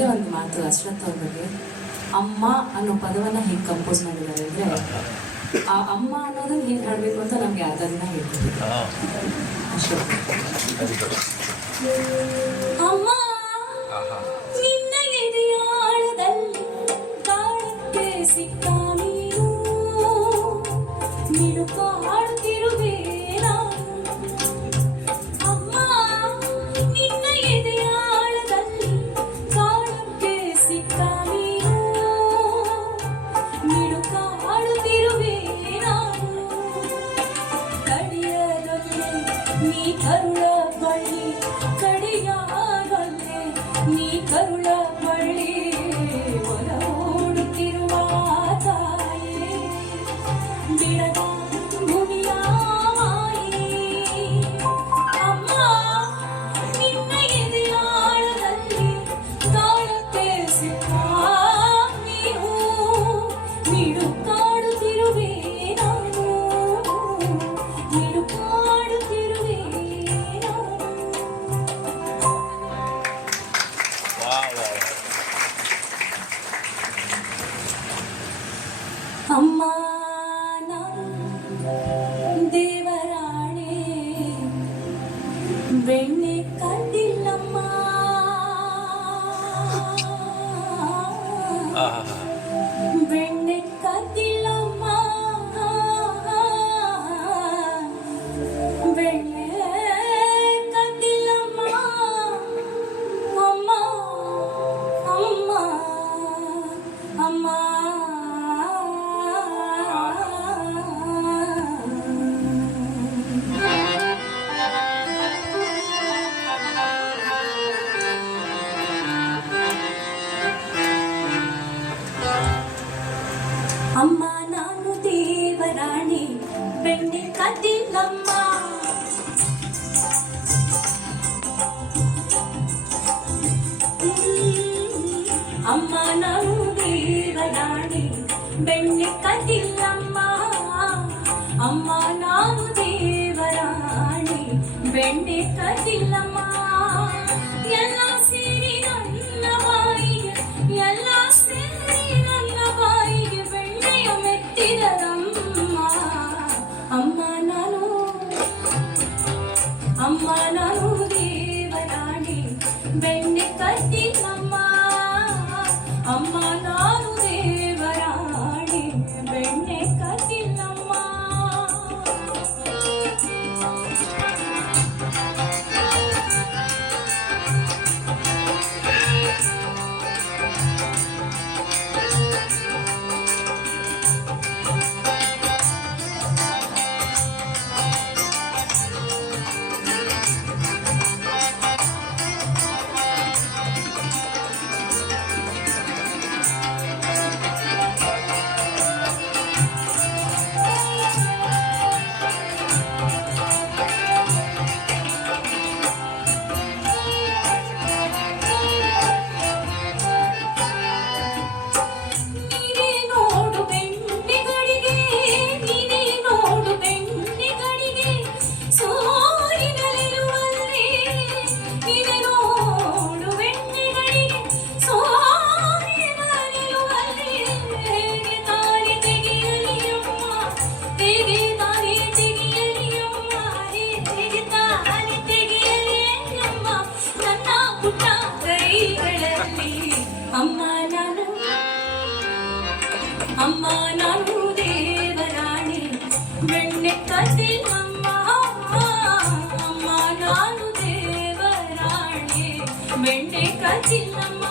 ಒಂದೇ ಒಂದು ಮಾತು ಅಶ್ರತ್ ಅವ್ರ ಬಗ್ಗೆ. ಅಮ್ಮ ಅನ್ನೋ ಪದವನ್ನ ಹೇಗೆ ಕಂಪೋಸ್ ಮಾಡಿದ್ದಾರೆ ಅಂದ್ರೆ, ಆ ಅಮ್ಮ ಅನ್ನೋದನ್ನ ಹೇಗೆ ಹಾಡಬೇಕು ಅಂತ ನಮ್ಗೆ ಅದನ್ನ ಹೇಳ್ತೀವಿ. ಅಶ್ರತ್ ಅಮ್ಮ ನಿನ್ನ ಎದೆಯಾಳದಲ್ಲಿ ಕಾಣಕ್ಕೆ ಸಿಕ್ಕ ನೀನು ಮಿಡುಕಾಡುತ್ತಿರುವೆ ನಾನು. ಅಮ್ಮ ನಿನ್ನ ಎದೆಯಾಳದಲ್ಲಿ ಕಾಣಕ್ಕೆ ಸಿಕ್ಕ ನೀನು ಮಿಡುಕಾಡುತ್ತಿರುವೆ ನಾನು. ಕಡಿಯದೊಲ್ಲೆ ನೀ ಕರುಳ ಬಳ್ಳಿ, ಕಡಿಯಾದೊಲ್ಲೆ ನೀ ಕರುಳ ಬಳ್ಳಿ, ಒಲೋಡುತ್ತಿರುವ ತಾಯೇ ಬಿಡದ ಭೂಮಿಯ ಮಾಯೇ. ಅಮ್ಮ ನಿನ್ನ ಎದೆಯಾಳದಲ್ಲಿ ಕಾಣಕ್ಕೆ ಸಿಕ್ಕ ನೀನು ಮಿಡುಕಾಡುತ್ತಿರುವೆ ನಾನು, ಮಿಡುಕಾಡುತ್ತಿರುವೆ ನಾನು. ಅಮ್ಮ ನಾನು ದೇವರಾಣೆ ಬೆಣ್ಣೆ ಕಂಡಿಲ್ಲಮ್ಮ, ಬೆಣ್ಣೆ ಕದ್ದಿಲ್ಲಮ್ಮ, ಬೆಣ್ಣೆ ಕದ್ದಿಲ್ಲಮ್ಮ. ಅಮ್ಮ ಅಮ್ಮ ಅಮ್ಮ ಅಮ್ಮ ನಾನು ದೇವರಾಣಿ ಬೆಣ್ಣೆ ಕದ್ದಿಲ್ಲಮ್ಮ. ಅಮ್ಮ ನಾನು ದೇವರಾಣಿ ಬೆಣ್ಣೆ ಕದ್ದಿಲ್ಲಮ್ಮ. ಅಮ್ಮ ನಾನು ದೇವರಾಣಿ ಬೆಣ್ಣೆ ಕದ್ದಿಲ್ಲಮ್ಮ. ಎಲ್ಲ ಸೇರಿ ನನ್ನ ಬಾಯಿಗೆ, ಎಲ್ಲ ಸೇರಿ ನನ್ನ ಬಾಯಿಗೆ ಬೆಣ್ಣೆಯ ಮೆತ್ತಿದರಮ್ಮ. ಅಮ್ಮ ನಾನು, ಅಮ್ಮ ನಾನು ದೇವರಾಣಿ ಬೆಣ್ಣೆ ಕದ್ದಿಲ್ಲಮ್ಮ. ಅಮ್ಮ ನಾನು ದೇವರಾಣಿ ಬೆಣ್ಣೆ ಕದ್ದಿಲ್ಲಮ್ಮ. ಅಮ್ಮ ನಾನು, ಅಮ್ಮ ನಾನು ದೇವರಾಣಿ ಬೆಣ್ಣೆ ಕದ್ದಿಲ್ಲಮ್ಮ. ಅಮ್ಮ ನಾನು ದೇವರಾಣಿ ಬೆಣ್ಣೆ ಕದ್ದಿಲ್ಲಮ್ಮ.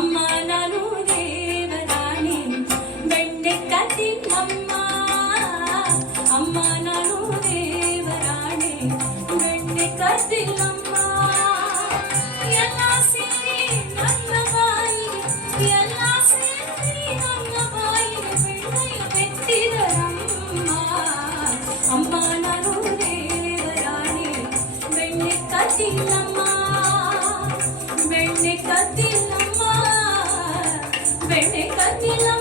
ಅಮ್ಮ ನಾನು ದೇವರಾಣಿ ಬೆಣ್ಣೆ ಕದ್ದಿಲ್ಲಮ್ಮ ಅಮ್ಮ ನಾನು ದೇವರಾಣಿ ಬೆಣ್ಣೆ ಕದ್ದಿಲ್ಲಮ್ಮ ಎಲ್ಲ ಸೇರಿ ನನ್ನ ಬಾಯಿಗೆ ಎಲ್ಲ ಸೇರಿ ನನ್ನ ಬಾಯಿಗೆ ಬೆಣ್ಣೆಯ ಬೆತ್ತಿದರಮ್ಮ ಅಮ್ಮ ನಾನು ದೇವರಾಣಿ ಬೆಣ್ಣೆ ಕದ್ದಿಲ್ಲಮ್ಮ ಬೆಣ್ಣೆ ಕದ್ದಿಲ್ಲಮ್ಮ ಬೆಣ್ಣೆ ಕದ್ದಿಲ್ಲಮ್ಮ